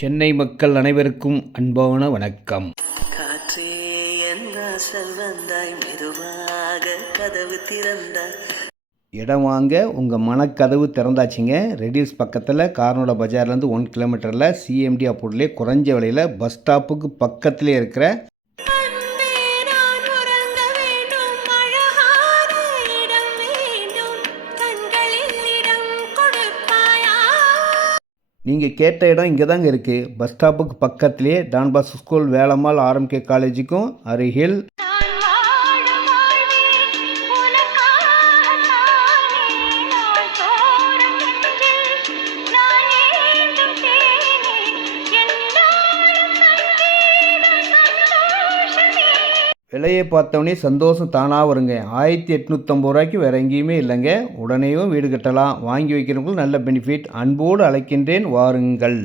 சென்னை மக்கள் அனைவருக்கும் அன்பான வணக்கம். காற்றே என்ன செல்வந்தாய் மெதுவாக கதவு திறந்தாய். இடம் வாங்க உங்கள் மனக்கதவு திறந்தாச்சுங்க. ரெடியூஸ் பக்கத்தில் கார்னோட பஜார்லேருந்து 1 கிலோமீட்டரில் சிஎம்டி அப்போட்லேயே குறைஞ்ச விலையில் பஸ் ஸ்டாப்புக்கு பக்கத்துலேயே இருக்கிற நீங்கள் கேட்ட இடம் இங்கே தாங்க இருக்குது. பஸ் ஸ்டாப்புக்கு பக்கத்துலேயே Don Bosco school, Velammal RMK காலேஜுக்கும் அருகில் விலையை பார்த்தோன்னே சந்தோஷம் தானாக வருங்க. 1850 ரூபாய்க்கு வேறு எங்கேயுமே இல்லைங்க. உடனேயும் வீடு கட்டலாம். வாங்கி வைக்கிறவங்களுக்கும் நல்ல பெனிஃபிட். அன்போடு அழைக்கின்றேன், வாருங்கள்.